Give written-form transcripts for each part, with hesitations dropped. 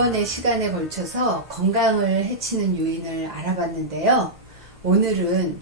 번의 시간에 걸쳐서 건강을 해치는 요인을 알아봤는데요. 오늘은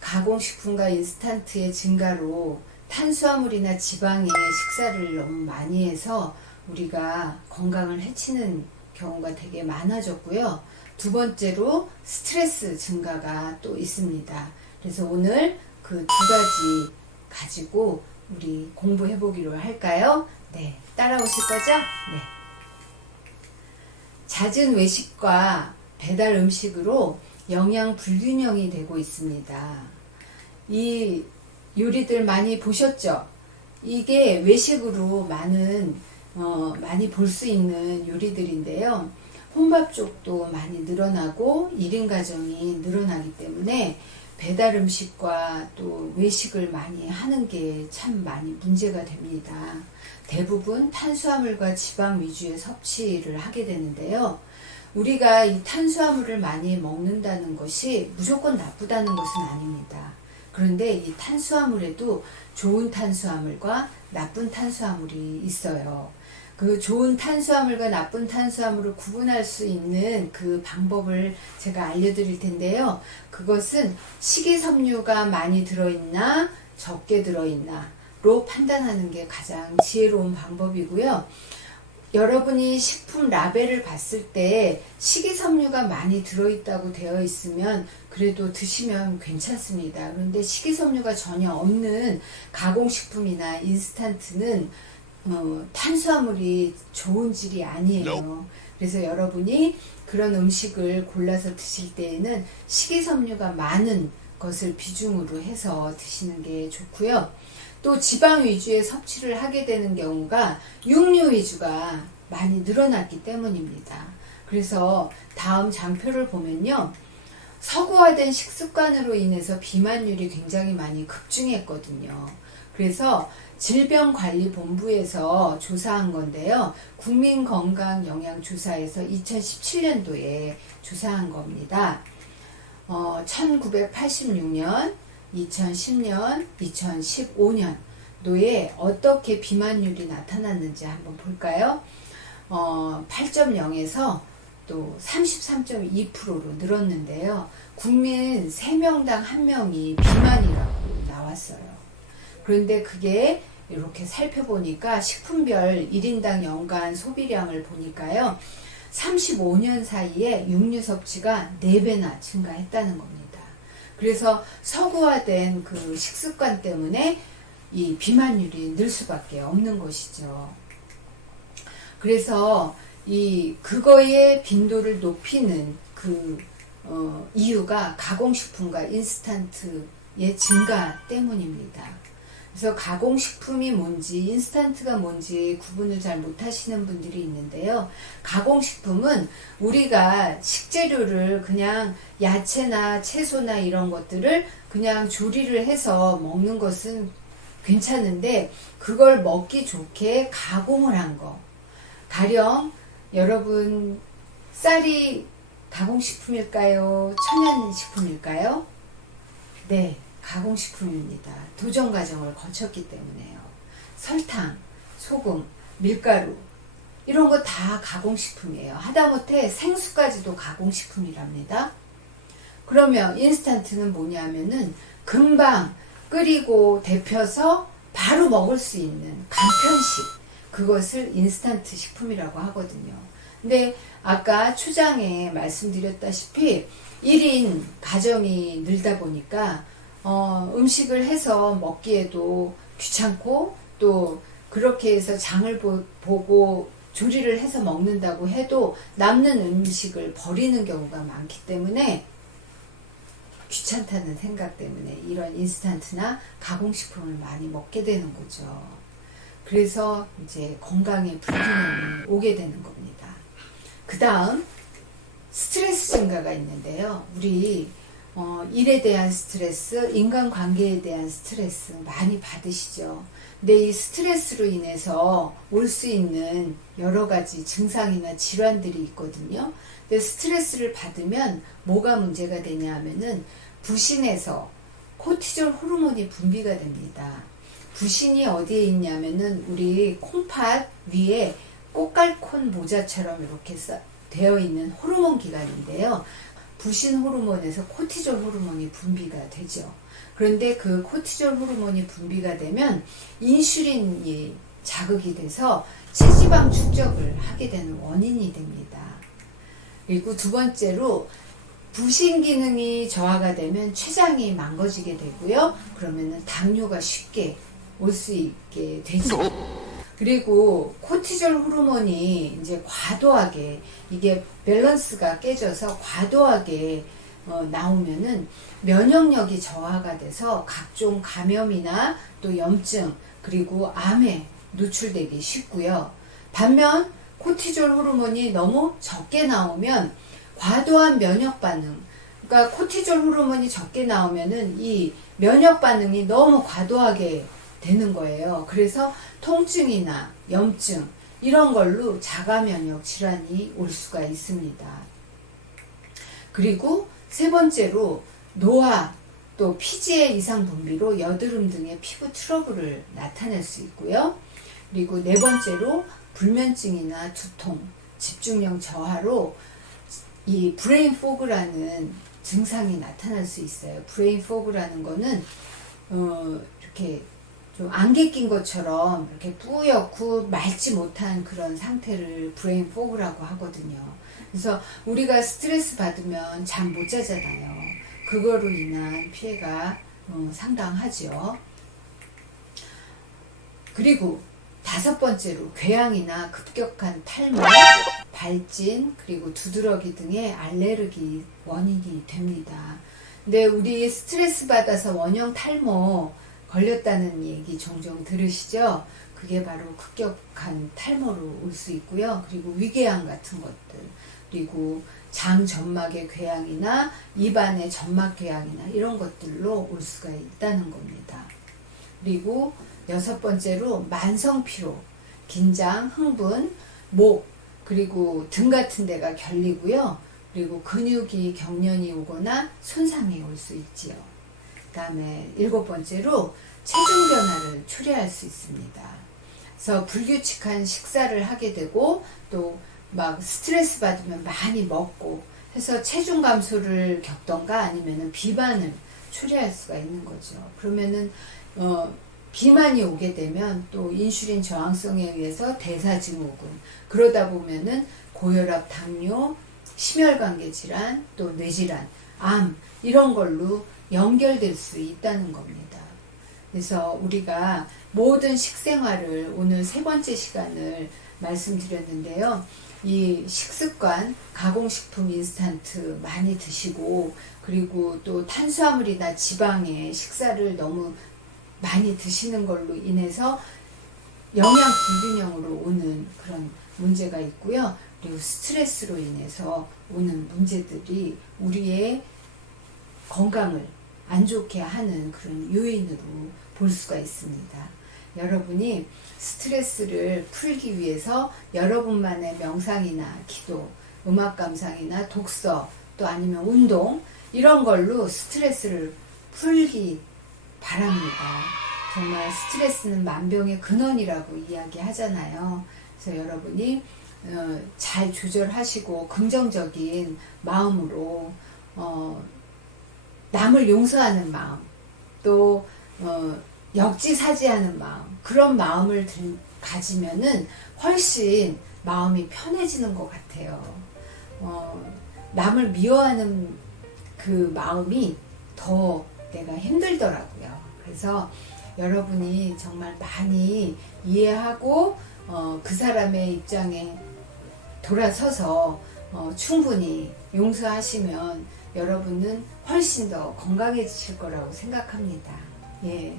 가공식품과 인스턴트의 증가로 탄수화물이나 지방의 식사를 너무 많이 해서 우리가 건강을 해치는 경우가 되게 많아졌고요. 두 번째로 스트레스 증가가 또 있습니다. 그래서 오늘 그 두 가지 가지고 우리 공부해 보기로 할까요? 네, 따라오실 거죠? 네. 잦은 외식과 배달 음식으로 영양 불균형이 되고 있습니다. 이 요리들 많이 보셨죠? 이게 외식으로 많이 볼 수 있는 요리들인데요. 혼밥 쪽도 많이 늘어나고 1인 가정이 늘어나기 때문에 배달 음식과 또 외식을 많이 하는 게 참 많이 문제가 됩니다. 대부분 탄수화물과 지방 위주의 섭취를 하게 되는데요. 우리가 이 탄수화물을 많이 먹는다는 것이 무조건 나쁘다는 것은 아닙니다. 그런데 이 탄수화물에도 좋은 탄수화물과 나쁜 탄수화물이 있어요. 그 좋은 탄수화물과 나쁜 탄수화물을 구분할 수 있는 그 방법을 제가 알려드릴 텐데요. 그것은 식이섬유가 많이 들어있나 적게 들어있나로 판단하는 게 가장 지혜로운 방법이고요. 여러분이 식품 라벨을 봤을 때 식이섬유가 많이 들어있다고 되어 있으면 그래도 드시면 괜찮습니다. 그런데 식이섬유가 전혀 없는 가공식품이나 인스턴트는 탄수화물이 좋은 질이 아니에요. 그래서 여러분이 그런 음식을 골라서 드실 때에는 식이섬유가 많은 것을 비중으로 해서 드시는 게 좋고요. 또 지방 위주의 섭취를 하게 되는 경우가 육류 위주가 많이 늘어났기 때문입니다. 그래서 다음 장표를 보면요. 서구화된 식습관으로 인해서 비만율이 굉장히 많이 급증했거든요. 그래서 질병관리본부에서 조사한 건데요. 국민건강영양조사에서 2017년도에 조사한 겁니다. 1986년, 2010년, 2015년도에 어떻게 비만율이 나타났는지 한번 볼까요? 8.0에서 또 33.2%로 늘었는데요. 국민 3명당 1명이 비만이라고 나왔어요. 그런데 그게 이렇게 살펴보니까 식품별 1인당 연간 소비량을 보니까요. 35년 사이에 육류 섭취가 4배나 증가했다는 겁니다. 그래서 서구화된 그 식습관 때문에 이 비만율이 늘 수밖에 없는 것이죠. 그래서 그거의 빈도를 높이는 이유가 가공식품과 인스턴트의 증가 때문입니다. 그래서 가공식품이 뭔지 인스턴트가 뭔지 구분을 잘 못하시는 분들이 있는데요. 가공식품은 우리가 식재료를 그냥 야채나 채소나 이런 것들을 그냥 조리를 해서 먹는 것은 괜찮은데 그걸 먹기 좋게 가공을 한 거. 가령 여러분 쌀이 가공식품일까요? 천연식품일까요? 네. 가공식품입니다. 도전 과정을 거쳤기 때문에요. 설탕, 소금, 밀가루 이런 거 다 가공식품이에요. 하다못해 생수까지도 가공식품이랍니다. 그러면 인스턴트는 뭐냐면은 금방 끓이고 데펴서 바로 먹을 수 있는 간편식, 그것을 인스턴트 식품이라고 하거든요. 근데 아까 초장에 말씀드렸다시피 1인 가정이 늘다 보니까 음식을 해서 먹기에도 귀찮고 또 그렇게 해서 장을 보고 조리를 해서 먹는다고 해도 남는 음식을 버리는 경우가 많기 때문에 귀찮다는 생각 때문에 이런 인스턴트나 가공식품을 많이 먹게 되는 거죠. 그래서 이제 건강에 불균형이 오게 되는 겁니다. 그 다음 스트레스 증가가 있는데요. 우리 일에 대한 스트레스, 인간관계에 대한 스트레스 많이 받으시죠. 근데 이 스트레스로 인해서 올 수 있는 여러 가지 증상이나 질환들이 있거든요. 근데 스트레스를 받으면 뭐가 문제가 되냐 하면은 부신에서 코티졸 호르몬이 분비가 됩니다. 부신이 어디에 있냐면은 우리 콩팥 위에 꽃갈콘 모자처럼 이렇게 되어 있는 호르몬 기관인데요. 부신 호르몬에서 코티졸 호르몬이 분비가 되죠. 그런데 그 코티졸 호르몬이 분비가 되면 인슐린이 자극이 돼서 체지방 축적을 하게 되는 원인이 됩니다. 그리고 두 번째로 부신 기능이 저하가 되면 췌장이 망가지게 되고요. 그러면은 당뇨가 쉽게 올 수 있게 되죠. 그리고 코티졸 호르몬이 이제 과도하게 이게 밸런스가 깨져서 과도하게 나오면은 면역력이 저하가 돼서 각종 감염이나 또 염증 그리고 암에 노출되기 쉽고요. 반면 코티졸 호르몬이 너무 적게 나오면 과도한 면역 반응, 그러니까 코티졸 호르몬이 적게 나오면은 이 면역 반응이 너무 과도하게 되는 거예요. 그래서 통증이나 염증 이런 걸로 자가 면역 질환이 올 수가 있습니다. 그리고 세 번째로 노화 또 피지의 이상 분비로 여드름 등의 피부 트러블을 나타낼 수 있고요. 그리고 네 번째로 불면증이나 두통, 집중력 저하로 이 브레인 포그라는 증상이 나타날 수 있어요. 브레인 포그라는 거는 이렇게 좀 안개 낀 것처럼 이렇게 뿌옇고 맑지 못한 그런 상태를 브레인 포그라고 하거든요. 그래서 우리가 스트레스 받으면 잠 못 자잖아요. 그거로 인한 피해가 상당하죠. 그리고 다섯 번째로 궤양이나 급격한 탈모, 발진, 그리고 두드러기 등의 알레르기 원인이 됩니다. 근데 우리 스트레스 받아서 원형 탈모 걸렸다는 얘기 종종 들으시죠? 그게 바로 급격한 탈모로 올 수 있고요. 그리고 위궤양 같은 것들, 그리고 장 점막의 궤양이나 입안의 점막 궤양이나 이런 것들로 올 수가 있다는 겁니다. 그리고 여섯 번째로 만성 피로, 긴장, 흥분, 목, 그리고 등 같은 데가 결리고요. 그리고 근육이 경련이 오거나 손상이 올 수 있지요. 그 다음에 일곱 번째로 체중 변화를 초래할 수 있습니다. 그래서 불규칙한 식사를 하게 되고 또 막 스트레스 받으면 많이 먹고 해서 체중 감소를 겪던가 아니면은 비만을 초래할 수가 있는 거죠. 그러면은 비만이 오게 되면 또 인슐린 저항성에 의해서 대사증후군, 그러다 보면은 고혈압, 당뇨, 심혈관계 질환, 또 뇌질환, 암 이런 걸로 연결될 수 있다는 겁니다. 그래서 우리가 모든 식생활을 오늘 세 번째 시간을 말씀드렸는데요. 이 식습관, 가공식품 인스턴트 많이 드시고 그리고 또 탄수화물이나 지방의 식사를 너무 많이 드시는 걸로 인해서 영양 불균형으로 오는 그런 문제가 있고요. 그리고 스트레스로 인해서 오는 문제들이 우리의 건강을 안 좋게 하는 그런 요인으로 볼 수가 있습니다. 여러분이 스트레스를 풀기 위해서 여러분만의 명상이나 기도, 음악 감상이나 독서, 또 아니면 운동 이런 걸로 스트레스를 풀기 바랍니다. 정말 스트레스는 만병의 근원이라고 이야기하잖아요. 그래서 여러분이 잘 조절하시고 긍정적인 마음으로 남을 용서하는 마음, 또 역지사지하는 마음, 그런 마음을 가지면은 훨씬 마음이 편해지는 것 같아요. 남을 미워하는 그 마음이 더 내가 힘들더라고요. 그래서 여러분이 정말 많이 이해하고 그 사람의 입장에 돌아서서 충분히 용서하시면 여러분은 훨씬 더 건강해지실 거라고 생각합니다. 예.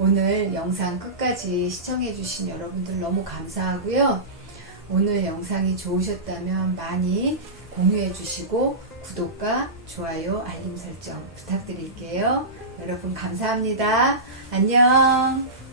오늘 영상 끝까지 시청해주신 여러분들 너무 감사하고요. 오늘 영상이 좋으셨다면 많이 공유해주시고 구독과 좋아요, 알림 설정 부탁드릴게요. 여러분 감사합니다. 안녕.